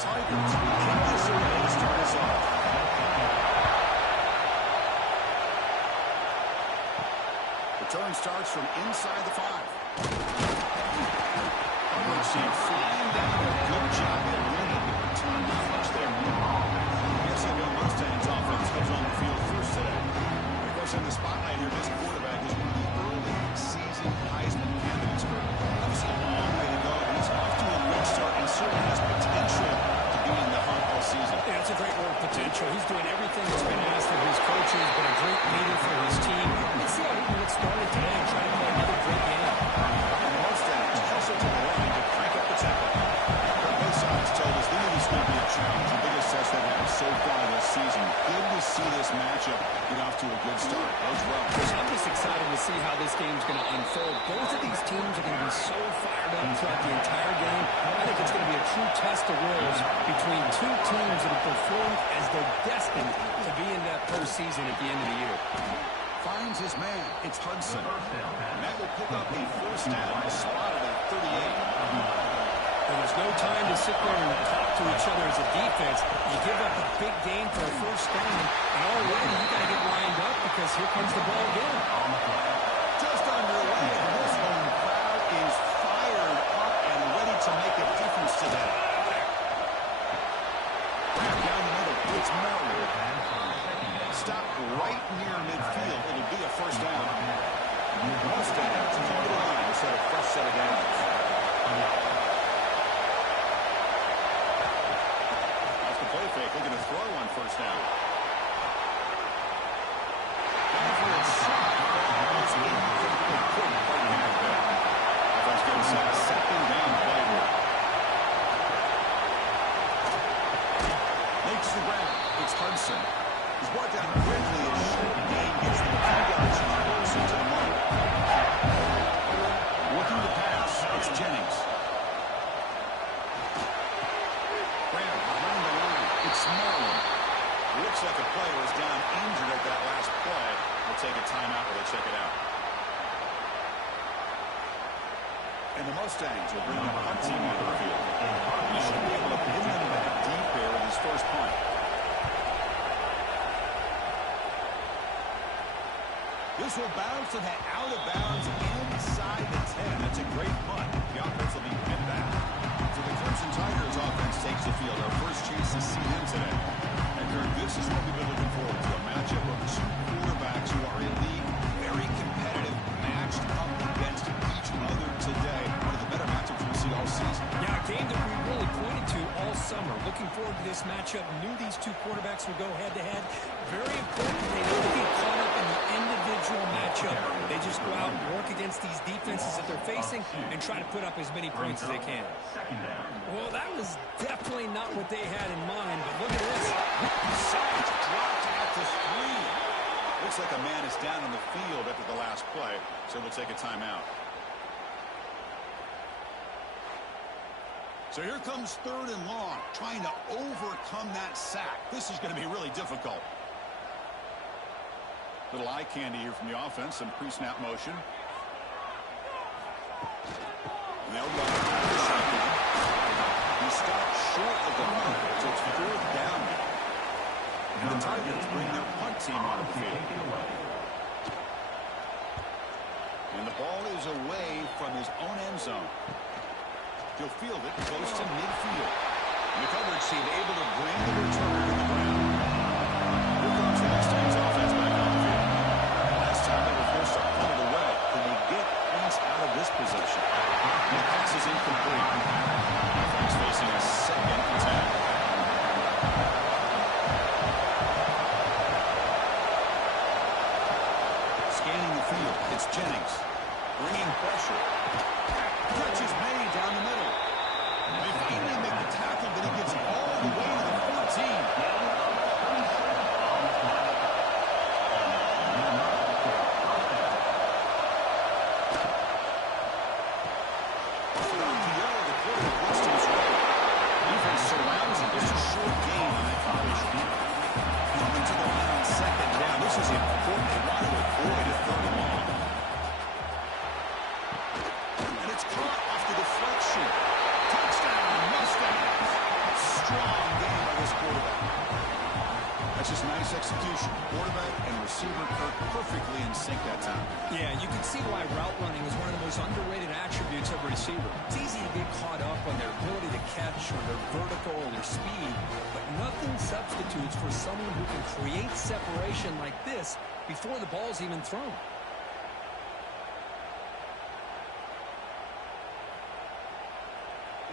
Tigers kick this away to start us off. Return starts from inside the 5. Seeing flying down. Good job at winning. Not much there. The SMU Mustangs offense comes on the field first today. Of course, in the spotlight here, this quarterback is one of the early season Heisman candidates for obviously a long way to go. He's off to a good start and certainly has potential to be in the hunt all season. Yeah, it's a great word, potential. He's doing everything that's been asked of his coaches, been a great leader for his team. Let's see how he can get started today and try to play another great game. And the Mustangs hustle to the line to crank up the tempo. Both sides told us they knew this would be a challenge, the biggest test they've had so far this season. Good to see this matchup get off to a good start as well. I'm just excited to see how this game's going to unfold. Both of these teams are going to be so fired up throughout the entire game. I think it's going to be a true test of wills between two teams that have performed as they're destined to be in that postseason at the end of the year. Finds his man. It's Hudson. And that will pick up a first down, spotted at 38. And there's no time to sit there and talk to each other as a defense. You give up a big gain for a first down, and already you got to get lined up because here comes the ball again. Just underway, and this home crowd is fired up and ready to make a difference today. Back down the middle, it's Merrill. Stop right near midfield. It'll be a first down. Mustangs come to the line to set a fresh set of downs. Off the play fake, looking to throw on first down. Down for a shot. It's incomplete. Couldn't quite connect there. Offense getting set a second down play here. Makes the ground. It's Hudson. He's brought down quickly as short game gets the few yards closer to the mark. Looking to pass. It's Jennings. Graham behind the line. It's Maryland. Looks like a player is down injured at that last play. We'll take a timeout while they check it out. And the Mustangs will bring the punt team onto the field. He should be able to pin them back deep there with his first punt. This will bounce and head out of bounds inside the 10. That's a great punt. The offense will be pinned back. So the Clemson Tigers offense takes the field. Our first chance to see them today. And Kirk, this is what we've been looking forward to. A matchup of two quarterbacks who are elite, very competitive, matched up against each other today. One of the better matchups we'll see all season. Yeah, a game that we really pointed to all summer. Looking forward to this matchup. Knew these two quarterbacks would go head-to-head. Very important. They don't get caught up in the individual matchup. They just go out and work against these defenses that they're facing and try to put up as many points as they can. Well, that was definitely not what they had in mind, but look at this. Savage dropped at the 3. Looks like a man is down on the field after the last play, so we'll take a timeout. So here comes 3rd and long, trying to overcome that sack. This is going to be really difficult. Little eye candy here from the offense, some pre-snap motion. And they'll go out the shotgun. He stopped short of the mark, so it's 4th down. And the Tigers bring their punt team on the field. And the ball is away from his own end zone. He'll field it close to midfield. And the coverage team able to bring the returner to the ground. Here comes the Mustangs offense back on the field. Last time they were forced to punt it away. Can they get points out of this possession? The pass is incomplete. Offense facing a 2nd and 10. Scanning the field. It's Jennings. Bringing pressure. Catch is made down the middle. They finally make the tackle, but he gets all the way to the 14. Without Pierre, the quarterback wants to his right. Defense surrounds him. Just a short gain on that completion. Coming to the line on 2nd down. This is important. They want to avoid a 3rd and long. And it's caught off the deflection. Touchdown, was nice execution. Quarterback and receiver Kirk perfectly in sync that time. Yeah, you can see why route running is one of the most underrated attributes of a receiver. It's easy to get caught up on their ability to catch or their vertical or their speed, but nothing substitutes for someone who can create separation like this before the ball's even thrown.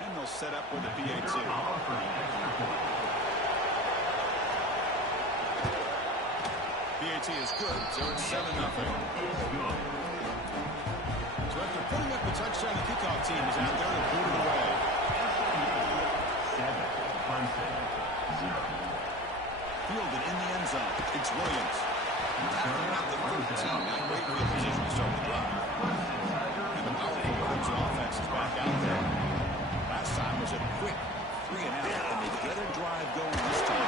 And they'll set up with a PAT. PAT is good, so it's 7-0. So after putting up the touchdown, the kickoff team is out there to boot it away. 7-0. Fielded in the end zone. It's Williams. Tackling out the 13. Now great field position to start the drive. And the powerful Clemson offense is back out there. Last time was a quick 3 and out, and they get a drive going this time.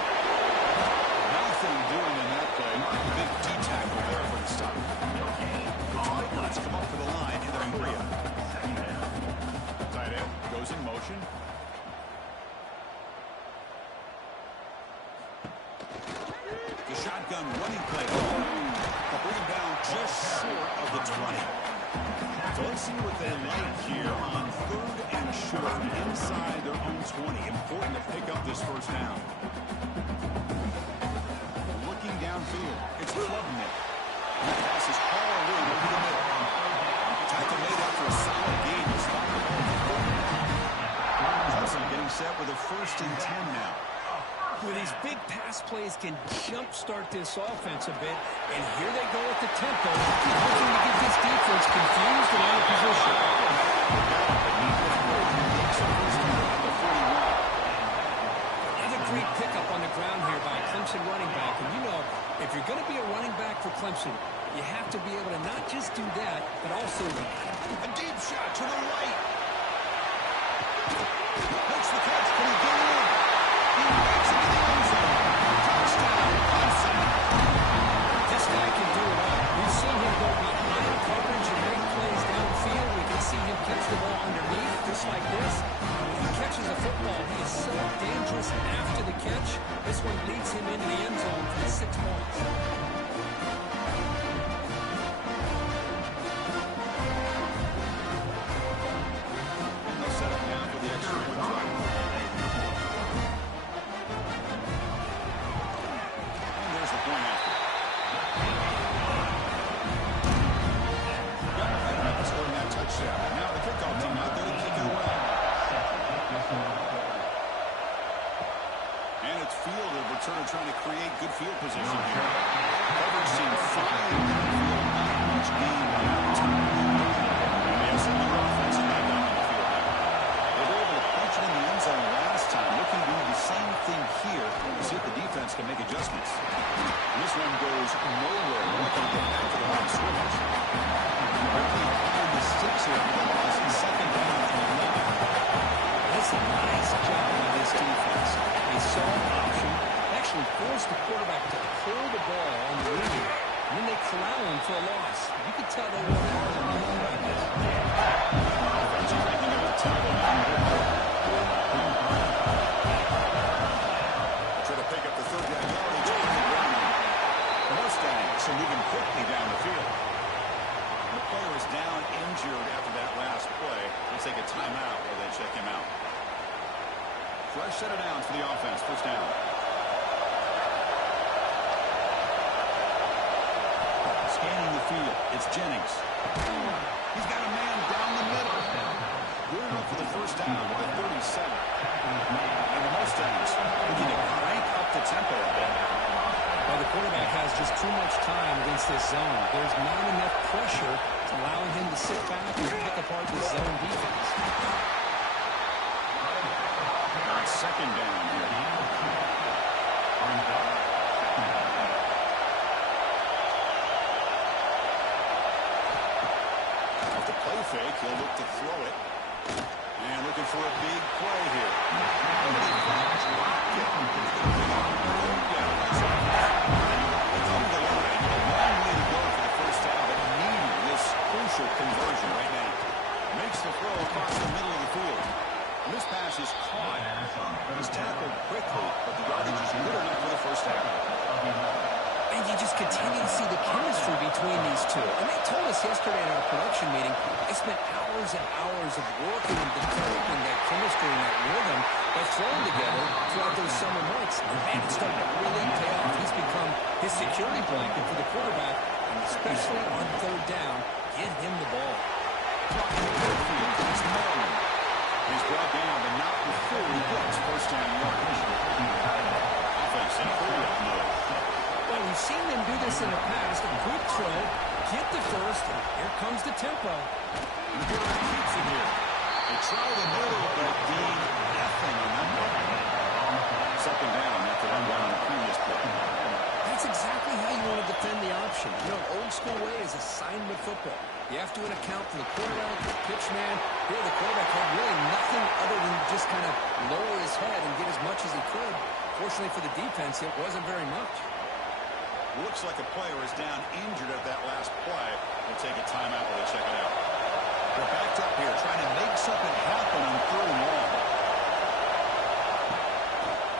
Nothing doing in that play. Big D tackle there for the stop. The Tigers come up for the line in their Angria. Tight end goes in motion. The shotgun running play. They'll bring him down just short of the 20. So let's see what they like here on 3rd and short inside their own 20. Important to pick up this first down. Looking downfield. It's Clubman. The pass is all in over the middle. Tackle made after a solid gain. Hudson getting set with a 1st and 10 now. With these big pass plays can jumpstart this offense a bit, and here they go at the tempo, looking to get this defense confused and out of position. Another great pickup on the ground here by a Clemson running back, and you know, if you're going to be a running back for Clemson, you have to be able to not just do that, but also a deep shot to the right. Makes the catch. Can he get it in? He makes it in the end zone. Touchdown, Hudson. This guy can do it all. We've seen him go behind coverage and make plays downfield. We can see him catch the ball underneath, just like this. When he catches a football, he is so dangerous after the catch. This one leads him into the end zone for the 6 points. Trying to create good field position here. Coverage seemed fine. Not much gain out. And the SMU offense is back down on the field now. They were able to punch it in the end zone last time. Looking to do the same thing here to see if the defense can make adjustments. And this one goes nowhere. They're looking to get back to the line of scrimmage. Quickly behind the sticks here for the loss. And 2nd down and 11. That's a nice job by this defense. They saw an option. Actually forced the quarterback to pull the ball on the wing, and then they corral him for a loss. You could tell they were hard on the line like this. Offensive making up the tempo now. Try to pick up the 3rd down yardage on the ground. The Mustangs are moving quickly down the field. The player is down injured after that last play. Let's take a timeout while they check him out. Fresh set of downs for the offense. 1st down. Scanning the field, it's Jennings. He's got a man down the middle. Good enough for the 1st down with a 37. And the Mustangs looking to crank up the tempo a bit. Well, the quarterback has just too much time against this zone. There's not enough pressure to allowing him to sit back and pick apart this zone defense. 2nd down here. Play fake, he'll look to throw it. And looking for a big play here. Crucial conversion right now. Makes the throw across the middle of the field. And this pass is caught. He's tackled quickly, but the yardage is good enough for the 1st down. just continue to see the chemistry between these two. And they told us yesterday in our production meeting, they spent hours and hours of working and developing that chemistry and that rhythm by throwing together throughout those summer months. And man, it's starting to really pay off. He's become his security blanket for the quarterback, and especially on third down, get him the ball. It's Martin. He's brought down, but not before he gets first down yardage. Offense in hurry-up mode. Well, we've seen them do this in the past. A quick throw, get the first, and here comes the tempo. And here it keeps it here. They try the middle, but Dean, nothing on that one. Second down after that run on the previous play. That's exactly how you want to defend the option. You know, old school way is assignment football. You have to account for the quarterback, the pitch man. Here, the quarterback had really nothing other than just kind of lower his head and get as much as he could. Fortunately for the defense, it wasn't very much. Looks like a player is down injured at that last play. We'll take a timeout while they check it out. They're backed up here, trying to make something happen on third and long.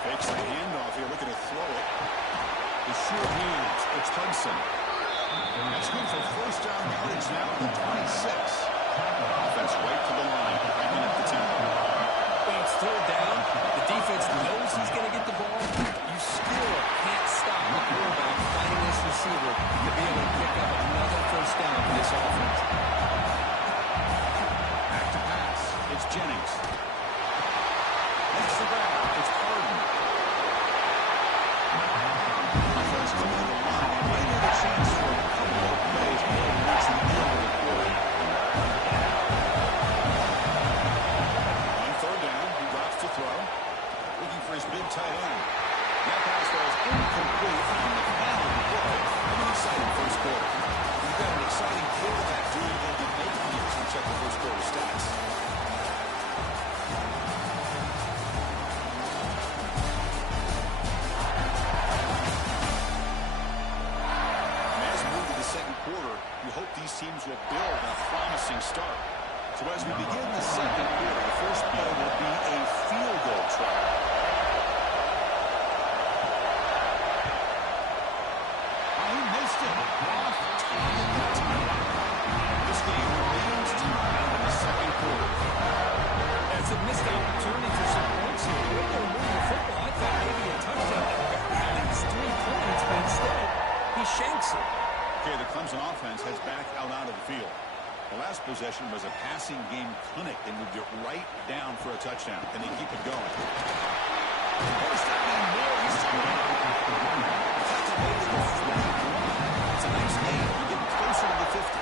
Fakes the handoff here, looking to throw it. The short hands, it's Hudson. That's good for first down yardage now at the 26. Offense right to the line, bringing up the tempo. Well, it's third down. The defense knows he's going to get the ball. You still can't stop the quarterback finding this receiver to be able to pick up another first down for this offense. Back to pass. It's Jennings. Next to grab. It's Harden. Offense coming to the line. They might have a chance for a couple of plays before it reaches the end of the quarter. On third down, he drops to throw. Looking for his big tight end. That pass was incomplete on the final play of an exciting first quarter. We've got an exciting quarterback duel in the making here as we check the first quarter stats. And as we move to the second quarter, you hope these teams will build a promising start. So as we begin the second quarter, the first play will be a field goal try. This game remains tied in the second quarter. That's a missed opportunity for some points here. The way they're moving the football, I thought maybe a touchdown at least 3 points, but instead he shanks it. Okay, the Clemson offense heads back out onto the field. The last possession was a passing game clinic. They moved it right down for a touchdown. Can they keep it going? First down and more. He's still it's a nice game. We're getting closer to the 50.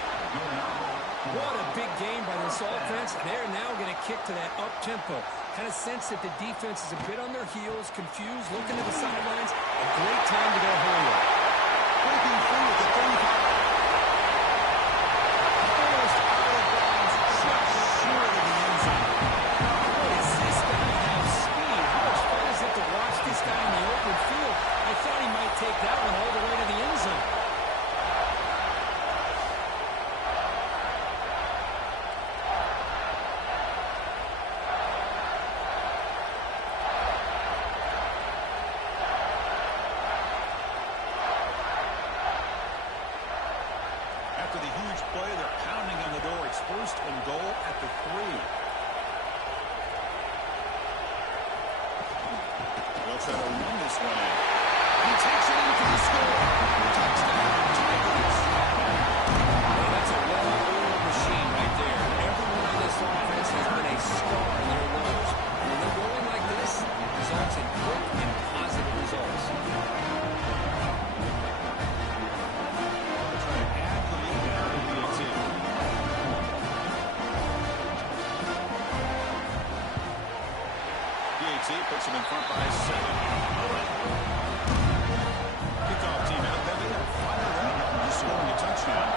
What a big game by this offense. They're now going to kick to that up-tempo. Kind of sense that the defense is a bit on their heels, confused, looking to the sidelines. A great time to go hurry up. Breaking through at the 35. Almost out of bounds, just short of the end zone. Boy, does this guy have speed? How much fun is it to watch this guy in the open field? I thought he might take that one all the way to the end zone. After the huge play, they're pounding on the door. It's first and goal at the 3. They'll try to run this one in. He takes it in for the score. Touchdown, Tigers. Well, that's a well-oiled machine right there. Everyone on this offense has been a star in their roles. When they're rolling like this, it results in quick and positive results. Puts him in front by 7. Kickoff team out there. They are fired up. Just scoring a touchdown.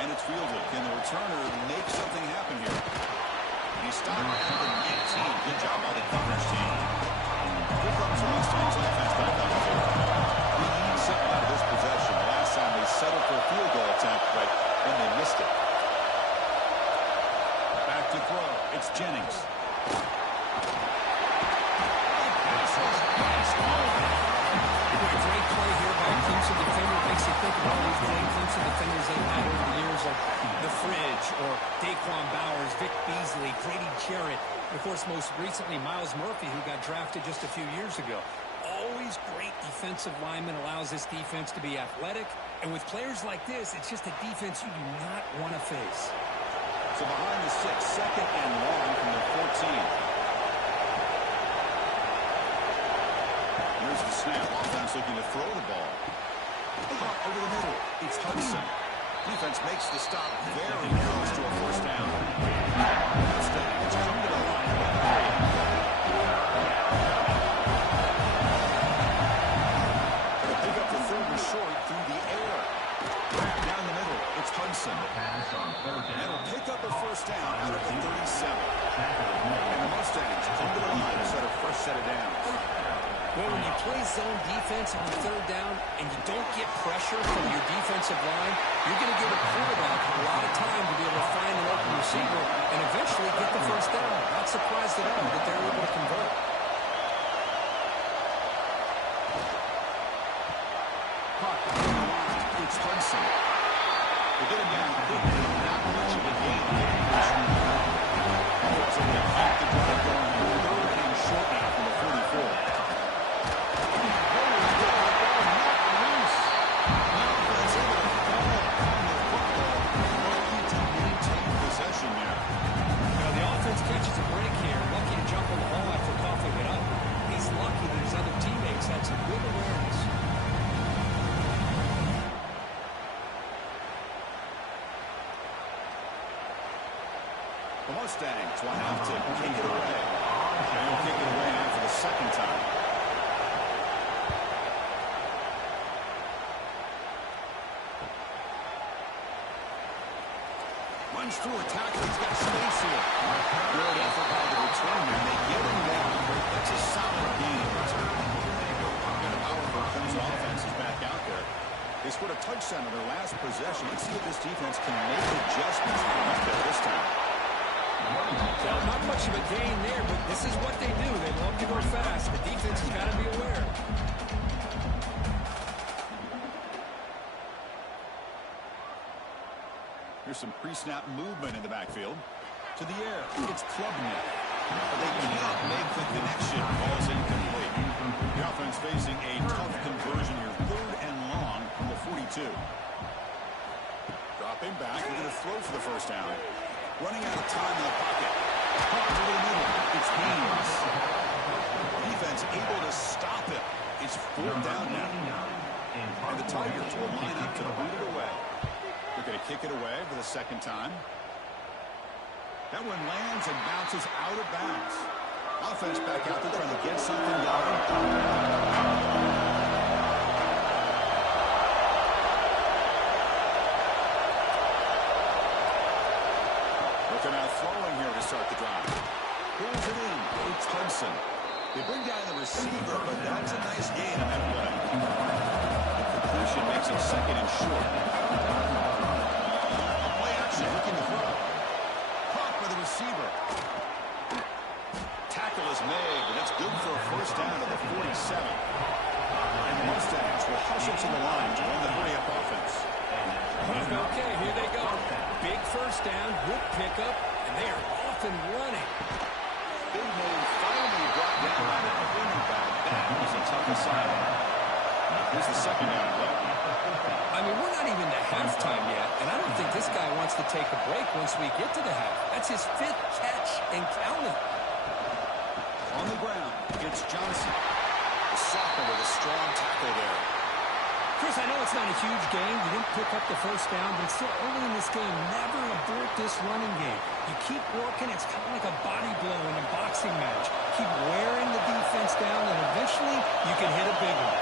And it's fielded. Can the returner make something happen here? He stopped at the 19. Good job by the coverage team. Here comes the Mustangs offense back on the field. We need something out of this possession. The last time they settled for a field goal attempt, but then they missed it. To throw. It's Jennings. defenders they've had over the years, like the Fridge or Daquan Bowers, Vic Beasley, Grady Jarrett, and of course most recently Miles Murphy, who got drafted just a few years ago. Always great defensive lineman, allows this defense to be athletic, and with players like this, it's just a defense you do not want to face. So behind the 6, second and long from the 14. Here's the snap. Offense looking to throw the ball. Over the middle, it's Hudson. Defense makes the stop very close to a first down. Mustangs come to the line. Pick up the third and short through the air. Back down the middle, it's Hudson. And it'll pick up a first down out of the 37. And the Mustangs come to the line to set a first set of downs. Well, when you play zone defense on third down and you don't get pressure from your defensive line, you're going to give a quarterback a lot of time to be able to find an open receiver and eventually get the first down. Not surprised at all that they're able to convert. It's Hudson. They get him down quickly. Not much of a gain. So they keep the drive going. Third and short now from the 44. Catches a break here, lucky to jump on the ball after coughing it up. He's lucky that his other teammates had some good awareness. The Mustangs will have to kick it away. They'll kick it away now for the second time. Runs through a tackle. He's got space here. Good effort by the returner. They get him down. That's a solid gain in return. And a powerful Clemson offense is back out there. They scored a touchdown in their last possession. Let's see if this defense can make adjustments this time. Well, not much of a gain there, but this is what they do. They love to go fast. The defense has got to be aware. Here's some pre-snap movement in the backfield. To the air, it's Klubnik. They can't make the connection. Ball's incomplete. The offense facing a tough conversion here. Third and long from the 42. Dropping back, we're going to throw for the first down. Running out of time in the pocket. Caught to the middle. It's Haynes. Defense able to stop it. It's fourth down now. And the Tigers will line up to boot it away. They're going to kick it away for the second time. That one lands and bounces out of bounds. Offense back out there trying to get something going. Looking out throwing here to start the drive. Pulls it in. It's Hudson. They bring down the receiver, but that's a nice gain on that play. The completion makes it second and short. Play action, looking to throw. Caught by the receiver. Tackle is made, but that's good for a first down at the 47. And the Mustangs will hustle to the line to run the hurry-up offense. Okay, here they go. Big first down, good pickup, and they are off and running. Big move finally brought down by the running back. That was a tough assignment. Here's the second down play. I mean, we're not even to halftime yet, and I don't think this guy wants to take a break once we get to the half. That's his 5th catch and counting. On the ground, it's Johnson. The sophomore with a strong tackle there. Chris, I know it's not a huge game. You didn't pick up the first down, but still early in this game, never abort this running game. You keep working. It's kind of like a body blow in a boxing match. Keep wearing the defense down, and eventually you can hit a big one.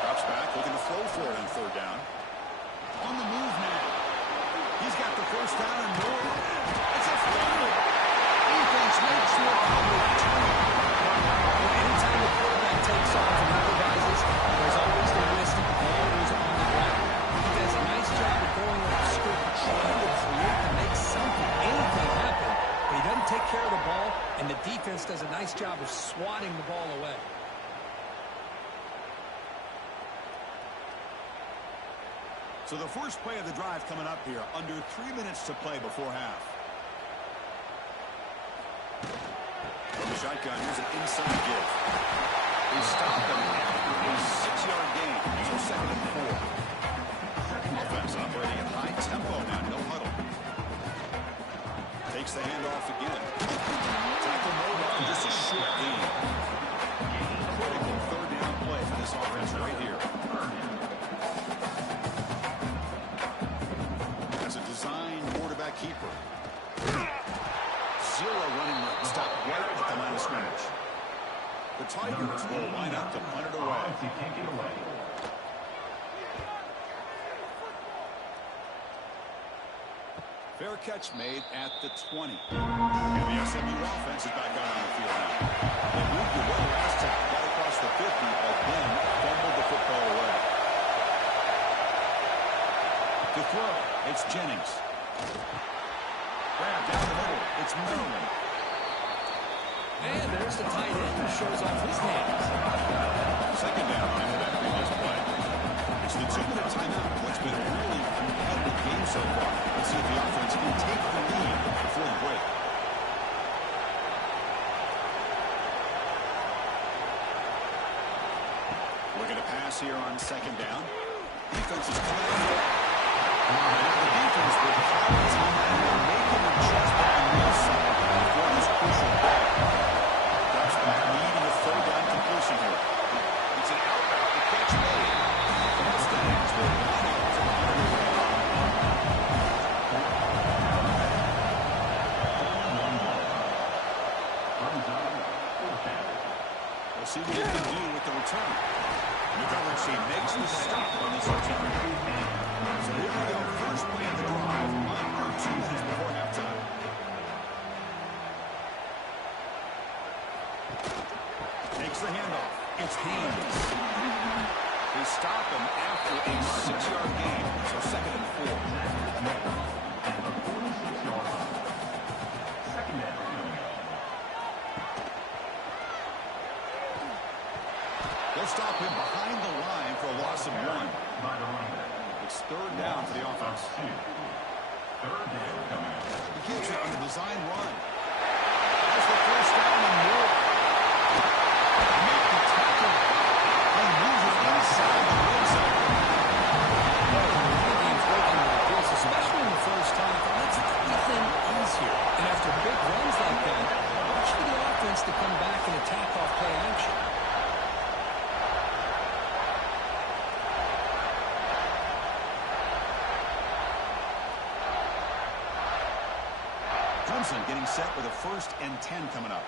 Drops back, looking to throw for it on third down. On the move now. He's got the first down and more. It's a fumble. Defense makes sure coverage. Anytime the quarterback takes off and improvises, there's always the risk that the ball is on the ground. He does a nice job of going off script, trying to create to make something, anything happen, but he doesn't take care of the ball, and the defense does a nice job of swatting the ball away. So the first play of the drive coming up here, under 3 minutes to play before half. From the shotgun, here's an inside give. They stop him after a 6-yard gain. So 2nd and 4. Offense operating at high tempo now, no huddle. Takes the handoff again. Tackle mode after just a short gain. Critical 3rd down play for this offense right here. As a design quarterback keeper. 0 running room. Stop right at the line of scrimmage. The Tigers will line up to punt it away. Fair catch made at the 20. And the SMU offense is back out on the field now. They moved the well last time, got across the 50, but then fumbled the football away. To throw, it's Jennings. Grab down the middle, it's Merriman. And there's the tight end who shows off his hands. 2nd down after that previous play. It's the 2-minute timeout. What's been a really competitive game so far. Let's see if the offense can take the lead before the break. Looking to pass here on 2nd down. Defense is playing. The defense will call a timeout and make an adjustment on this side before this crucial play. Ducks needing a 3rd down completion here. It's an out-route. The catch made. The Mustangs will line up to punt it away. We'll see what he can do with the return. McCoverty makes the stop on this return. So here we go. First play of the drive. Under 2 minutes before halftime. Takes the handoff. It's Haynes. They stop him after a 6-yard gain. So 2nd and 4. They'll stop him behind the line for a loss of 1. It's 3rd down for the offense. He keeps it on the design run. That's the 1st down and more. Make the tackle. He moves inside the red zone. Game's working like this, especially in the first half. It makes everything easier. And after big runs like that, watch for the offense to come back and attack off play action. Clemson getting set with a 1st and 10 coming up.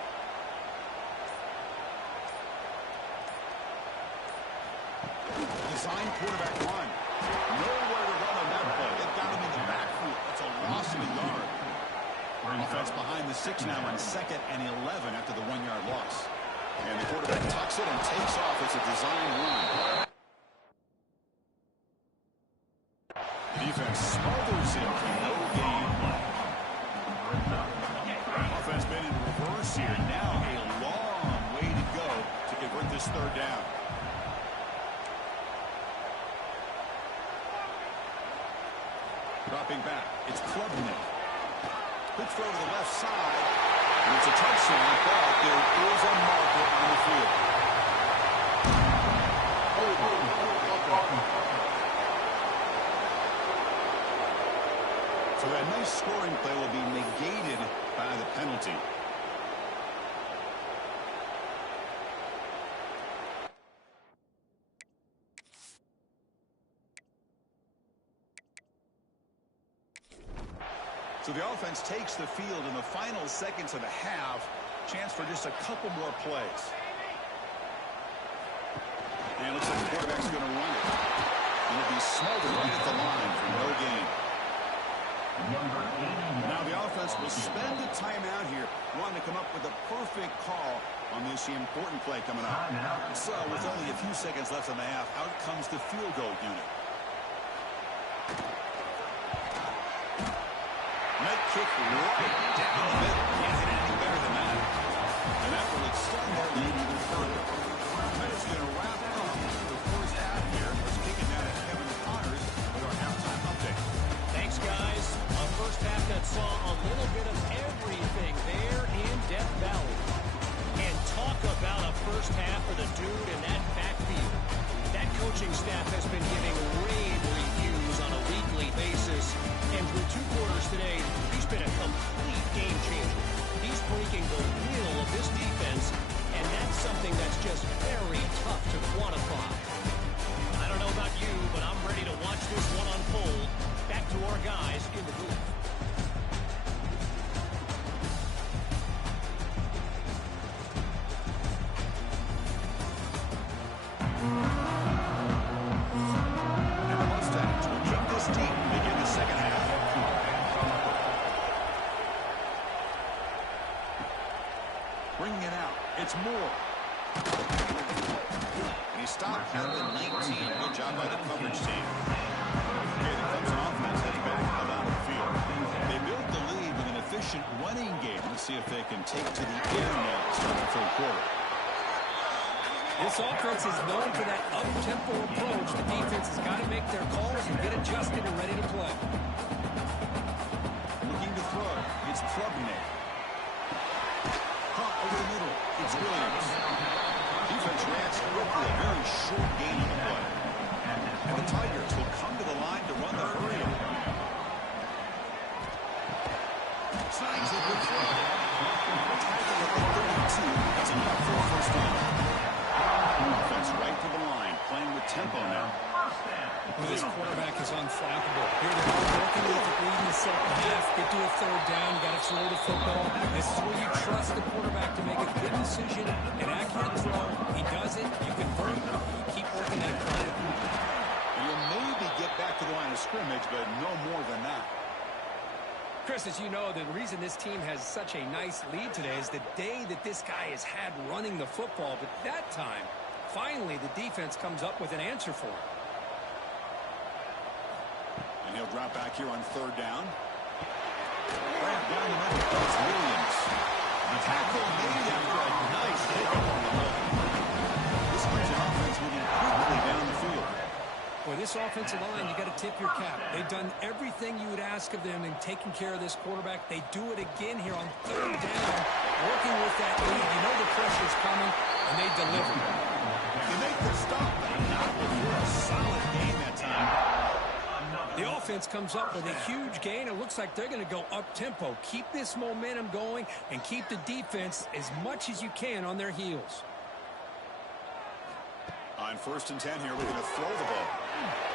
Design quarterback run. Nowhere to run on that play. They've got him in the backfield. That's a loss of a yard. Offense behind the 6 now on 2nd and 11 after the 1-yard loss. And the quarterback tucks it and takes off. It's a design run. The defense smothers it for no gain. Offense been in reverse here. Now a long way to go to convert this 3rd down. Dropping back. It's Klubnik. Quick throw to the left side. And it's a touchdown, but there is a marker on the field. So that nice scoring play will be negated by the penalty. So the offense takes the field in the final seconds of the half. Chance for just a couple more plays. And it looks like the quarterback's going to run it. It'll be smothered right at the line for no gain. Now the offense will spend the timeout here, wanting to come up with a perfect call on this important play coming up. So with only a few seconds left in the half, out comes the field goal unit. Night kick right down the middle. Can't hit anything better than that. And that will extend their lead even further. That is going to wrap up the first half here. Let's kick it down to Kevin Connors with our halftime guys. A first half that saw a little bit of everything there in Death Valley. And talk about a first half for the dude in that backfield. That coaching staff has been giving rave reviews on a weekly basis. And through 2 quarters today, he's been a complete game changer. He's breaking the will of this defense, and that's something that's just very tough to quantify. I don't know about you, but I'm ready to watch this one unfold. Back to our guys in the booth. And the Mustangs will jump this deep and begin the second half. Bringing it out. It's Moore. And he stopped at the 19. Good job by the coverage team. Okay, the Clemson offense heading back down the field. They built the lead with an efficient running game. Let's see if they can take to the air now in the third quarter. This offense is known for that up-tempo approach. The defense has got to make their calls and get adjusted and ready to play. Looking to throw. It's Klubnik. Caught over the middle. It's Williams. Defense reacts quickly. A very short game of the play. And the Tigers will come to the line to run the hurry up. Snags a good throw. Tackle at the 32. That's enough for a first down. Offense right to the line. Playing with tempo now. Well, this quarterback is unflappable. Here they are working with the lead in the second half. Get to a third down. You got to throw the football. This is where you trust the quarterback to make a good decision, an accurate throw. He does it. You convert. You keep working that play. You'll maybe get back to the line of scrimmage, but no more than that. Chris, as you know, the reason this team has such a nice lead today is the day that this guy has had running the football. But that time, finally, the defense comes up with an answer for him. And he'll drop back here on third down. Right down the middle. It's Williams. The tackle made after a nice hit on the line. This Clemson offense moving quickly down the field. Boy, this offensive line, you got to tip your cap. They've done everything you would ask of them in taking care of this quarterback. They do it again here on third down, working with that lead. You know the pressure's coming, and they deliver. You make the stop, but not before a solid gain that time. The offense comes up with a huge gain. It looks like they're going to go up-tempo. Keep this momentum going and keep the defense as much as you can on their heels. On 1st and 10 here, we're going to throw the ball.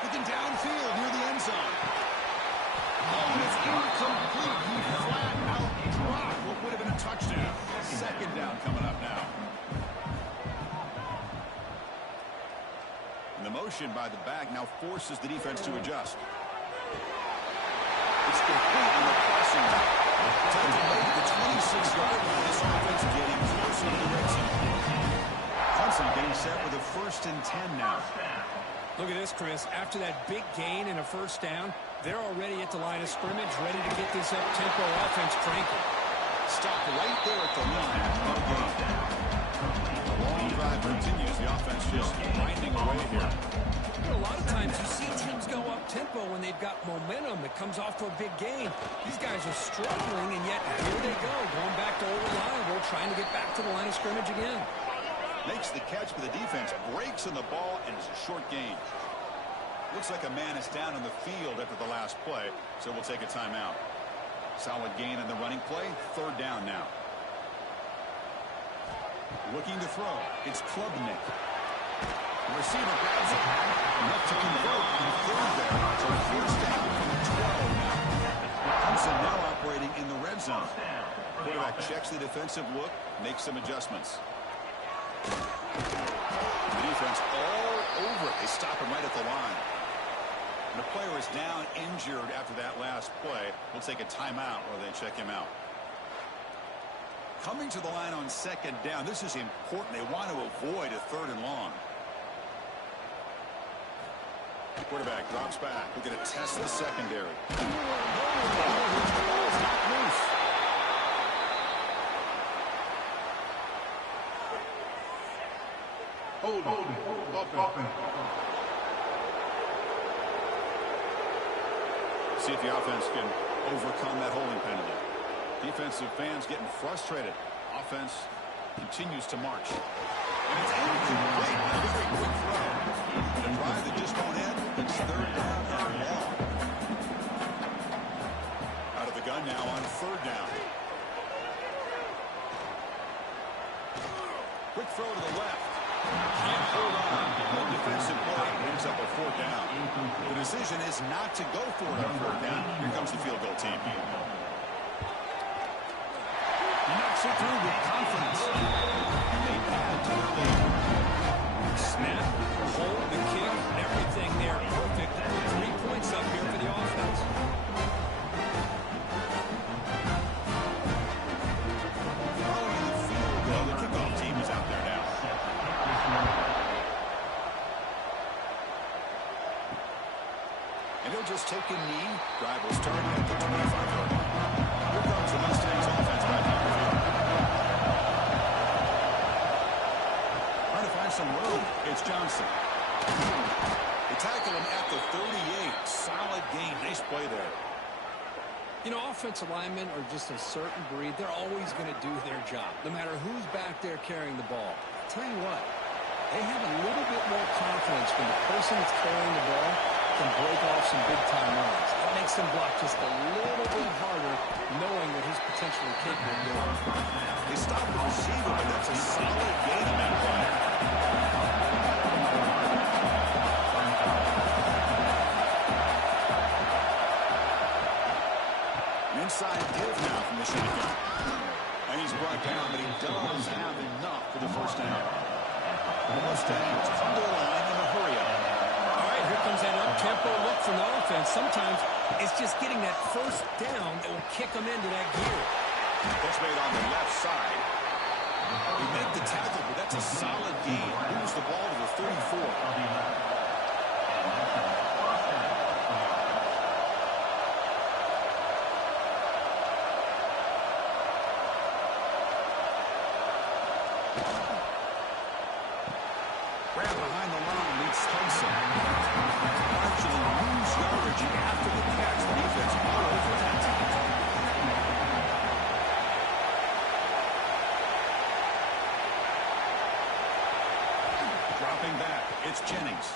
Looking downfield near the end zone. Oh, and it's incomplete. He flat out dropped what would have been a touchdown. Second down coming up now. And the motion by the back now forces the defense to adjust. It's complete on the passing route. Time to make the 26-yard line. This offense getting closer to the red zone. Hudson getting set with a 1st and 10 now. Look at this, Chris. After that big gain and a first down, they're already at the line of scrimmage, ready to get this up-tempo offense cranking. Stop right there at the line. No gain. The long drive continues. The offense just grinding away here. A lot of times you see teams go up-tempo when they've got momentum that comes off to a big gain. These guys are struggling, and yet here they go, going back to old reliable, trying to get back to the line of scrimmage again. Makes the catch, but the defense breaks on the ball, and it's a short gain. Looks like a man is down on the field after the last play, so we'll take a timeout. Solid gain on the running play. Third down now. Looking to throw. It's Klubnik. The receiver grabs it. Enough to convert on third there. So first down from the 12 now. Hudson now operating in the red zone. Quarterback checks the defensive look, makes some adjustments. The defense all over it. They stop him right at the line. And the player is down injured after that last play. We'll take a timeout or they check him out. Coming to the line on second down. This is important. They want to avoid a third and long. Quarterback drops back. We're going to test the secondary. Hold it. See if the offense can overcome that holding penalty. Defensive fans getting frustrated. Offense continues to march. And it's incomplete. A very quick throw. The drive that just won't end. It's third down and long. Out of the gun now on third down. Quick throw to the left. Can't hold on. No defensive play. Brings up a fourth down. The decision is not to go for it on fourth down. Here comes the field goal team. Knocks it through with confidence. They add to the lead. Snap, hold, the kick, everything there perfect. 3 points up here for the offense. Following the field goal, the kickoff team is out there now. And he'll just take a knee. Drive will start at the 25-yard line. Here comes the Mustangs offense back on the field. Trying to find some room. It's Johnson. They tackle him at the 38. Solid gain. Nice play there. You know, offensive linemen are just a certain breed. They're always going to do their job, no matter who's back there carrying the ball. I'll tell you what, they have a little bit more confidence when the person that's carrying the ball can break off some big-time runs. It makes them block just a little bit harder, knowing what he's potentially capable of doing. They stop the receiver, but that's a solid gain on that play. Inside give now from the shotgun. And he's brought down, but he does have enough for the first down. The Mustangs come to the line in a hurry-up. All right, here comes that up-tempo look from the offense. Sometimes it's just getting that first down that will kick them into that gear. That's made on the left side. He made the tackle, but that's a solid gain. Moves the ball to the 34. Grab behind the line, it's Hudson. Actually lose yardage after the catch. The defense all over that. Dropping back, it's Jennings.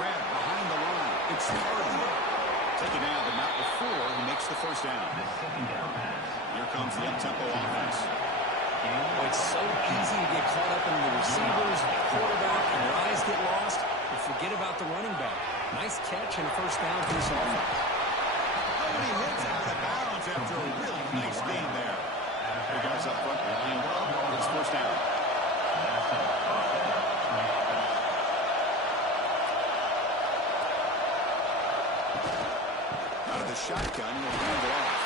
Grab behind the line, it's Harden. Taken down, but not before he makes the first down. Here comes the up-tempo offense. It's so easy to get caught up in the receivers, the quarterback, and your eyes get lost. You forget about the running back. Nice catch and a first down for this offense. Oh, and he hits out of bounds after a really nice game there. The guys up front lined up. It's first down. Out of the shotgun, he'll hand it off.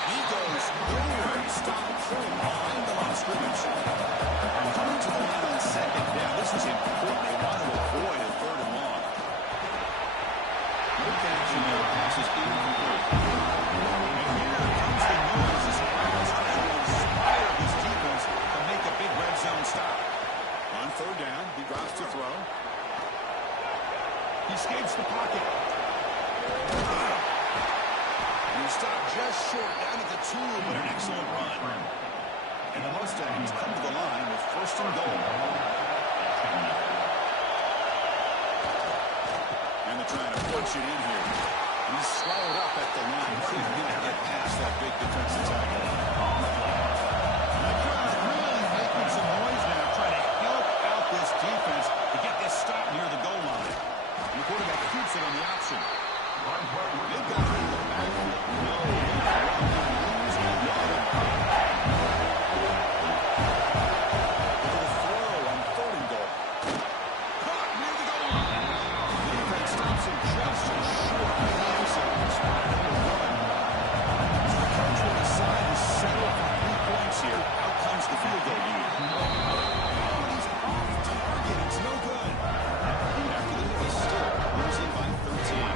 He goes nowhere. Stop through behind the line of scrimmage. Coming to the line on second down. This is important. They want to avoid a third and long. Good action there. Pass is incomplete. And here comes the noise. This crowd's trying to inspire this defense to make a big red zone stop. On third down, he drops to throw. He escapes the pocket. Stopped just short down at the 2, but an excellent run. And the Mustangs come to the line with first and goal. And they're trying to punch it in here. And he's swallowed up at the line. Couldn't get past that big defensive tackle. The crowd really making some noise now, trying to help out this defense to get this stop near the goal line. And the quarterback keeps it on the option. They've got it in the backfield. No, lose the yard. The throw on third and goal. Caught near the goal line. The defense stops him just short of the end zone. Spotted the run. So the coach will decide to settle for 3 points here. Out comes the field goal unit. Oh, he's off target. It's no good. After the miss, still losing by 13.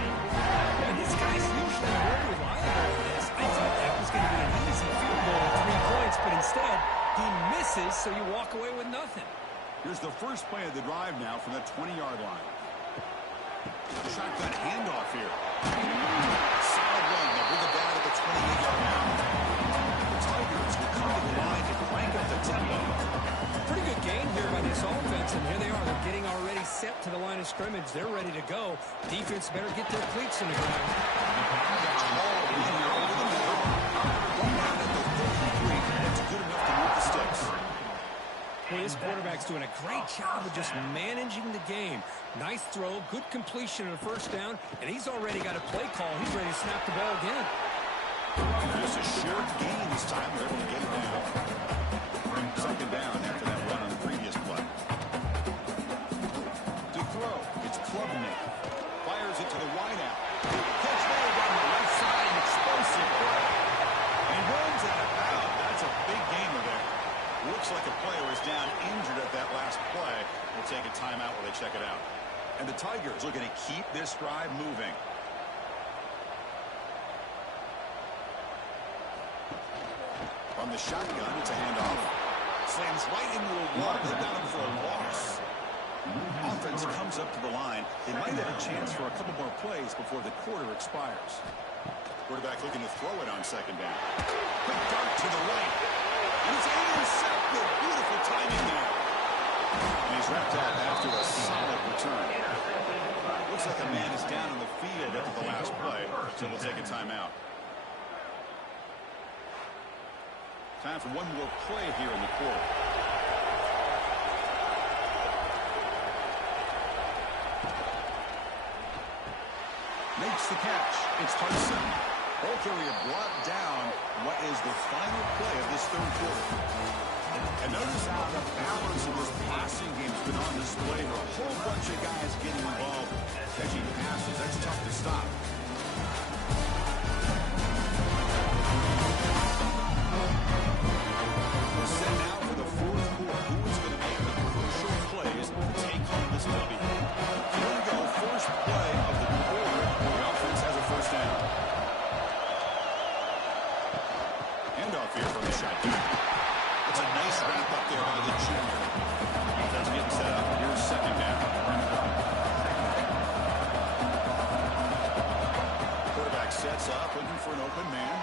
This guy's usually very reliable in this. I thought that was going to be an easy field goal of 3 points, but instead, he misses, so you walk away with nothing. Here's the first play of the drive now from the 20-yard line. Shotgun handoff here. Solid run. They'll bring it down to the 28-yard line. The Tigers will come to the line to crank up the tempo. Pretty good game here by this offense, and here they are. They're getting already set to the line of scrimmage. They're ready to go. Defense better get their cleats in the ground. Well, this quarterback's doing a great job of just managing the game. Nice throw, good completion of the first down, and he's already got a play call. He's ready to snap the ball again. Just a short gain this time. They're able to get it down. Second down after that run on the previous play. To throw, it's Klubnik. Fires it to the wideout. Catch there down the left side, an explosive play. And runs out of bounds. That's a big gainer there. Looks like a player is down injured at that last play. We'll take a timeout while they check it out. And the Tigers are going to keep this drive moving. From the shotgun, it's a handoff. Slams right into a wall. They got him for a loss. Offense comes up to the line. They might have a chance for a couple more plays before the quarter expires. Quarterback looking to throw it on second down. Quick dart to the right. And it's intercepted. Beautiful timing there. And he's wrapped up after a solid return. Looks like a man is down on the field after the last play, so we'll take a timeout. Time for one more play here in the quarter. Makes the catch. It's Hudson. Ball carrier brought down what is the final play of this third quarter. And notice how the balance of this passing game has been on display here. A whole bunch of guys getting involved, catching passes. That's tough to stop. We're set now for the fourth quarter. Who is going to make the crucial plays to take home this W? Here we go. First play of the quarter. The offense has a first down. Handoff here from the shotgun. It's a nice wrap up there by the junior. Defense getting set up. Here's second down. Quarterback sets up, looking for an open man.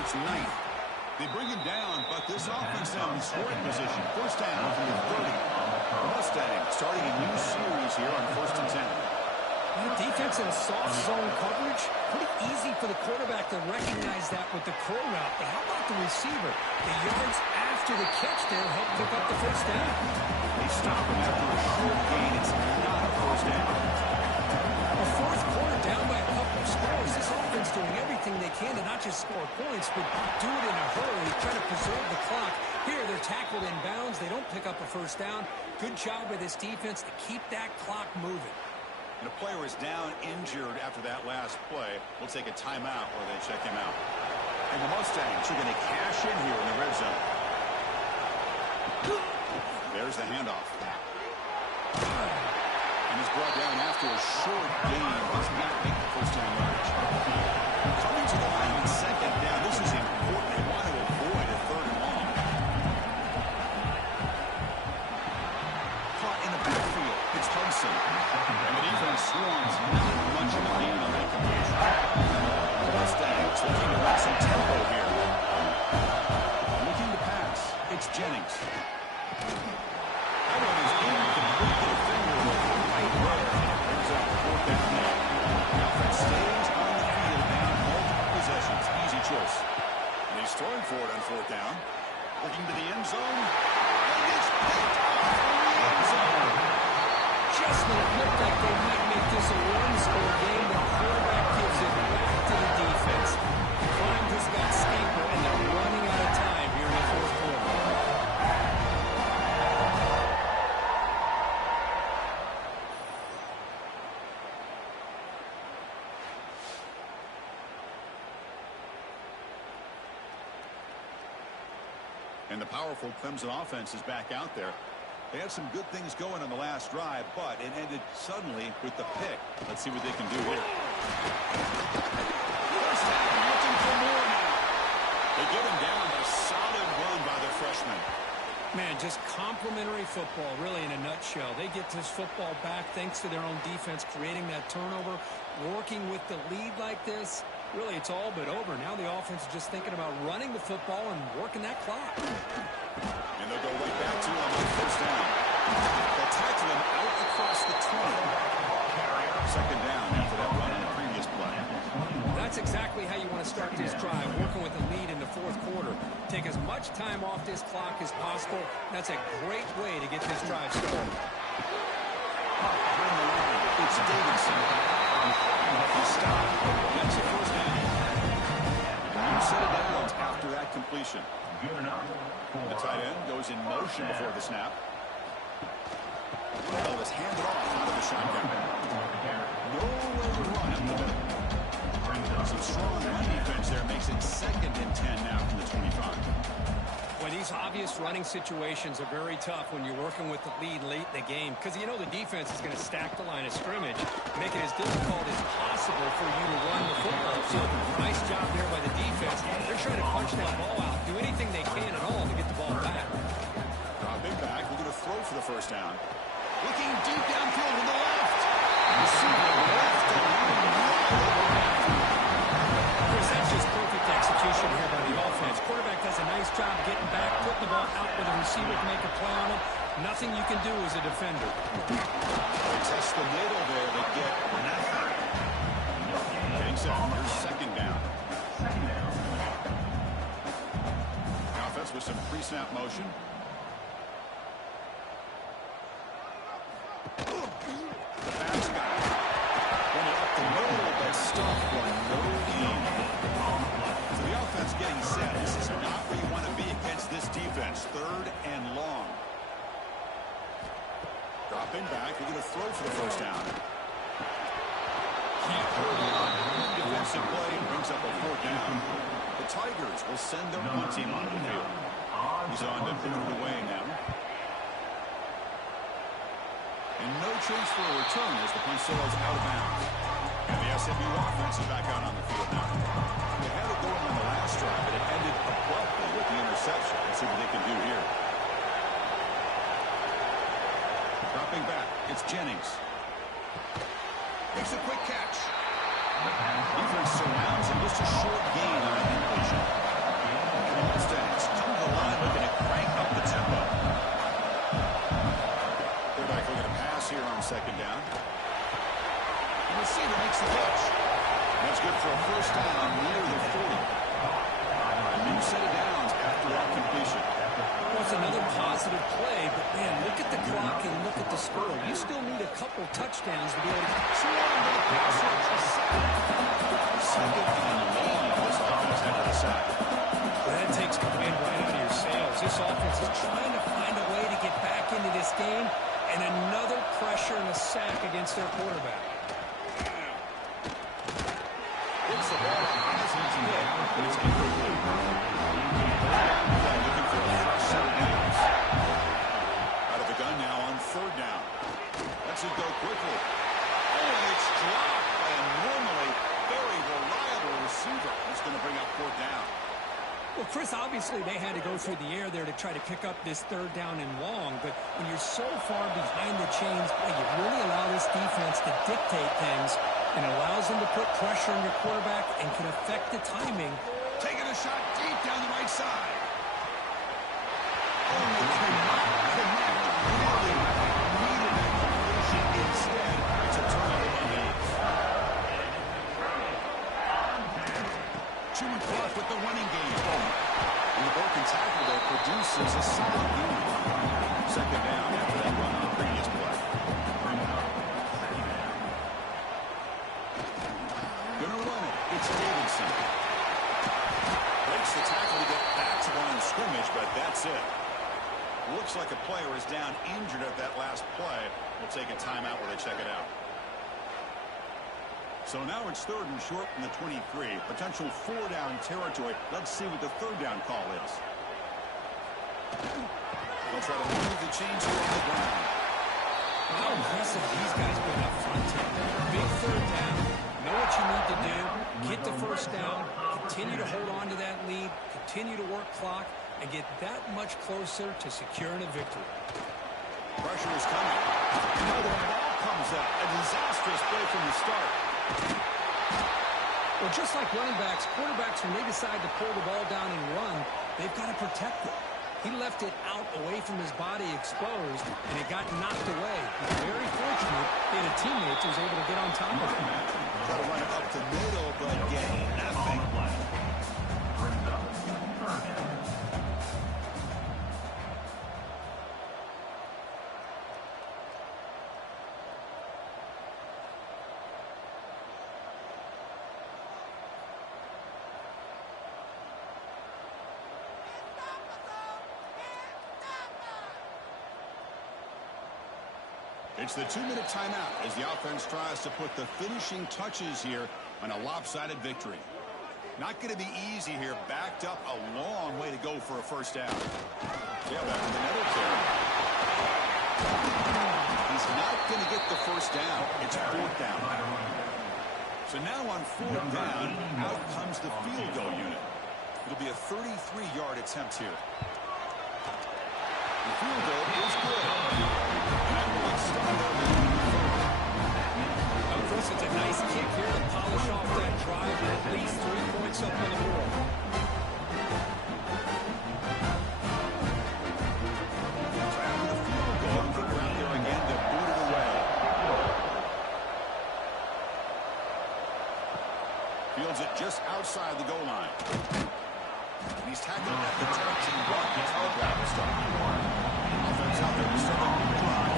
It's ninth. They bring him down, but this offense now in scoring position. First down from the 30. The Mustangs starting a new series here on 1st and 10. The defense in a soft zone coverage, pretty easy for the quarterback to recognize that with the curl route. But how about the receiver? The yards after the catch there help pick up the first down. They stop him after a short gain. It's not a first down. A fourth quarter down by a couple of scores. This offense doing everything they can to not just score points, but do it in a hurry, try to preserve the clock. Here they're tackled in bounds. They don't pick up a first down. Good job by this defense to keep that clock moving. And a player is down injured after that last play. We'll take a timeout while they check him out. And the Mustangs are going to cash in here in the red zone. There's the handoff. And he's brought down after a short gain. Does not make the first down yardage. Coming to the line on second down. This is important. They want to avoid a third and long. Caught in the backfield. It's Hudson. And the defense swarms not much of a lead on that completion. The Mustangs looking to run some tempo here. Looking to pass. It's Jennings. That one is incomplete. Get a finger right there. And it brings up the fourth down there. The offense stays on the field now. Multiple possessions. Easy choice. And he's throwing for it on fourth down. Looking to the end zone. And it's picked off in the end zone. Just when it looked like they might make this a one-score game, the quarterback gives it back to the defense. The climb just got steeper, and they're running out of time here in the fourth quarter. And the powerful Clemson offense is back out there. They had some good things going on the last drive, but it ended suddenly with the pick. Let's see what they can do here. First down, looking for more now. They get him down, but a solid run by the freshman. Man, just complimentary football, really, in a nutshell. They get this football back thanks to their own defense, creating that turnover, working with the lead like this. Really, it's all but over. Now the offense is just thinking about running the football and working that clock. And they'll go right back to him on first down. They'll tackle him out across the 20. Second down after that run on the previous play. That's exactly how you want to start this drive, working with the lead in the fourth quarter. Take as much time off this clock as possible. That's a great way to get this drive started. It's Davidson. He stopped. That's a first down. And you set it down after that completion. The tight end goes in motion before the snap. Ball is handed off out of the shotgun. Nowhere to run up the middle. Some strong run defense there makes it 2nd and 10 now from the 25. Well, these obvious running situations are very tough when you're working with the lead late in the game because you know the defense is going to stack the line of scrimmage, make it as difficult as possible for you to run the football. So nice job there by the defense. They're trying to punch that ball out, do anything they can at all to get the ball back. Dropping back, we're going to throw for the first down. Looking deep downfield to the left. Receiver left to Chris, that's just perfect execution here by the offense. Quarterback does a nice job getting back, putting the ball out where the receiver can make a play on it. Nothing you can do as a defender. They test the middle there to get nothing. Getting set for second down. Offense with some pre-snap motion. The pass guy. Run it up the middle, but stuffed for no gain. So the offense getting set. This is not where you want to be against this defense. 3rd and long. Dropping back. We're going to throw for the first down. Can't hold on. Defensive play brings up a 4th down. The Tigers will send their punt team onto the field. He's on to put it away now. And no chance for a return as the punt sails out of bounds. And the SMU offense is back out on the field now. They had it going on the last drive, but it ended abruptly with the interception. Let's see what they can do here. Dropping back, it's Jennings. Makes a quick catch. Defense surrounds him, just a short gain on an incompletion. And Mustangs come to the line looking to crank up the tempo. Quarterback looking to pass here on second down. The receiver makes the catch. That's good for a first down near the 40. A new set of downs after that completion. Well, it's another positive play, but man, look at the clock and look at the score. You still need a couple touchdowns to be able to chew on the pass rush. Second and long for this offense after the sack. Well, that takes the wind right out of your sails. This offense is trying to find a way to get back into this game, and another pressure and a sack against their quarterback. Hits the ball as he's hit, but it's incomplete. Looking for a fresh set of downs. Out of the gun now on 3rd down. Lets it go quickly. Oh, and it's dropped by a normally very reliable receiver. That's going to bring up 4th down. Well, Chris, obviously they had to go through the air there to try to pick up this 3rd down and long, but when you're so far behind the chains, boy, you really allow this defense to dictate things, and it allows them to put pressure on your quarterback and can affect the timing. Taking a shot deep down the right side. Oh, cannot connect. Really needed that completion. Instead, it's a turnover on the chewing clock with the running game. And the broken tackle there produces a solid gain. Second down after that run on the previous play. Gonna run it. It's Davidson. Breaks the tackle to get back to the line of scrimmage, but that's it. Looks like a player is down injured at that last play. We'll take a timeout while they check it out. So now it's 3rd and short from the 23. Potential 4-down territory. Let's see what the 3rd down call is. They'll try to move the chains here on the ground. How impressive these guys been up front here. Big 3rd down. Know what you need to do. Get the first down. Continue to hold on to that lead. Continue to work clock. and get that much closer to securing a victory. Pressure is coming. Another ball comes up. A disastrous play from the start. Well, just like running backs, quarterbacks, when they decide to pull the ball down and run, they've got to protect it. He left it out away from his body exposed, and it got knocked away. He's very fortunate he had a teammate who was able to get on top of it. Try to run it up the middle, but getting nothing. It's the 2-minute timeout as the offense tries to put the finishing touches here on a lopsided victory. Not going to be easy here. Backed up a long way to go for a first down. Tailback with another carry. He's not going to get the first down. It's 4th down. So now on 4th down, out comes the field goal unit. It'll be a 33-yard attempt here. The field goal is good. Chris, it's a nice kick here to polish off that drive with at least 3 points up on the board. Try out the field goal and kick around there again to boot it away. Fields it just outside the goal line. And he's tackled at the touch and brought the telegraph start. Offense out there to start a new drive.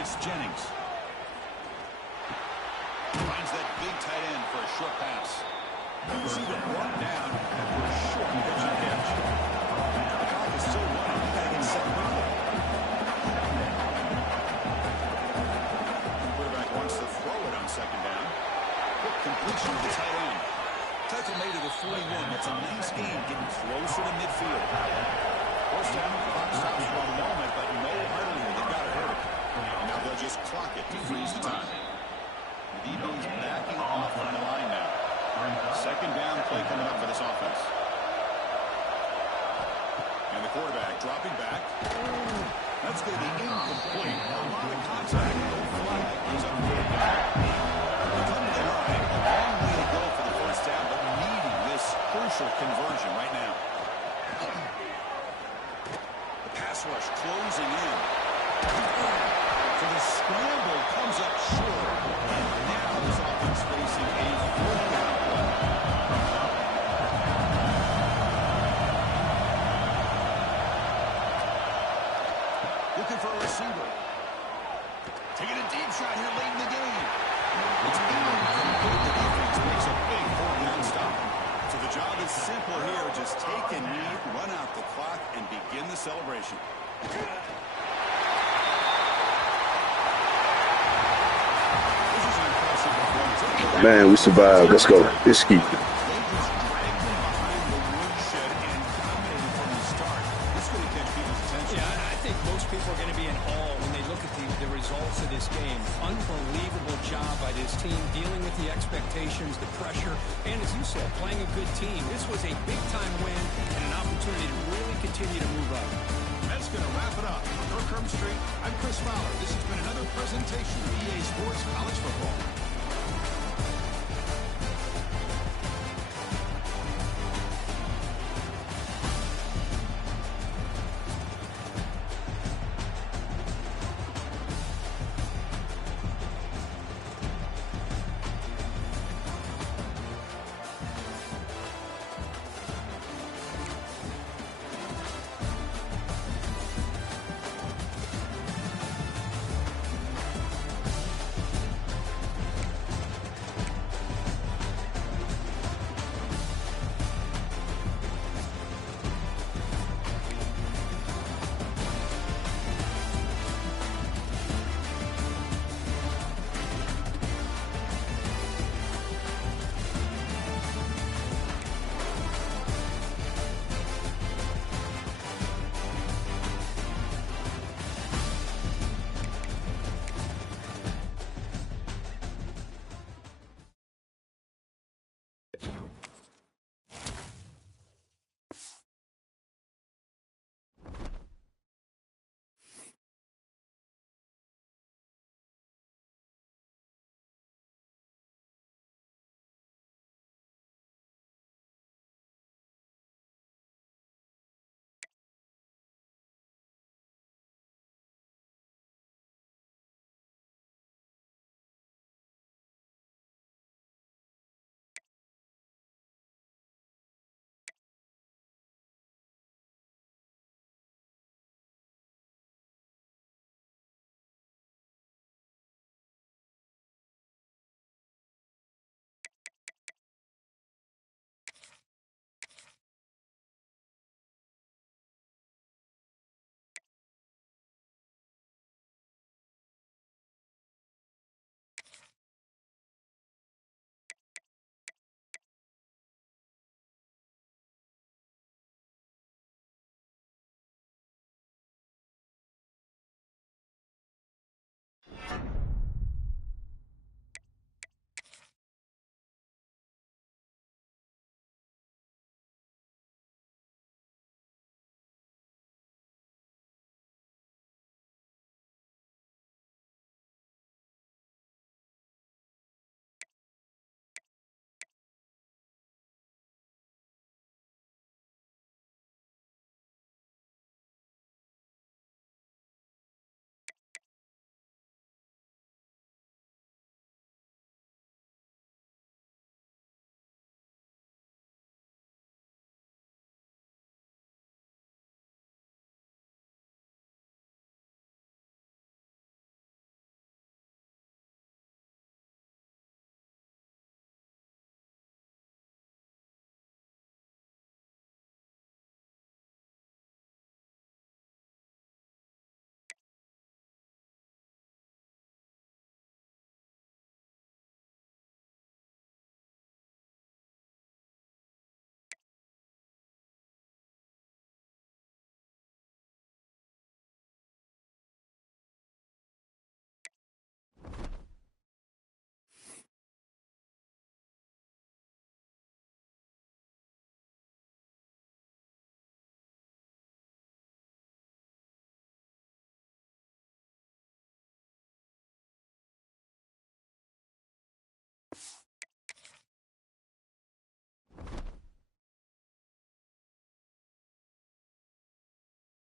It's Jennings. Finds that big tight end for a short pass. You see them brought down after a short pitching catch. The clock is still running. You got to get set up. Quarterback wants to throw it on 2nd down. Quick completion to the tight end. Tackle made it a 41. That's a nice game getting closer to midfield. First down, the clock stops for a moment, but no hurry here. They've got to hurry. Now they'll just clock it to freeze the time. The DB's backing off on the line now. 2nd down play coming up for this offense. And the quarterback dropping back. That's going to be incomplete. A lot of contact. No flag goes up for the down. They come to the line. A long way to go for the first down, but needing this crucial conversion right now. The pass rush closing in. So the scramble comes up short, and now this offense facing a 4th down play. Looking for a receiver. Taking a deep shot here late in the game. It's incomplete. The defense makes a big 4th down stop. So the job is simple here. Just take a knee, run out the clock, and begin the celebration. Man, we survived. Let's go. It's ski. I think most people are going to be in awe when they look at the results of this game. Unbelievable job by this team dealing with the expectations, the pressure, and as you said, playing a good team. This was a big-time win and an opportunity to really continue to move up. That's going to wrap it up. For Kirk Street, I'm Chris Fowler. This has been another presentation of EA Sports College Football.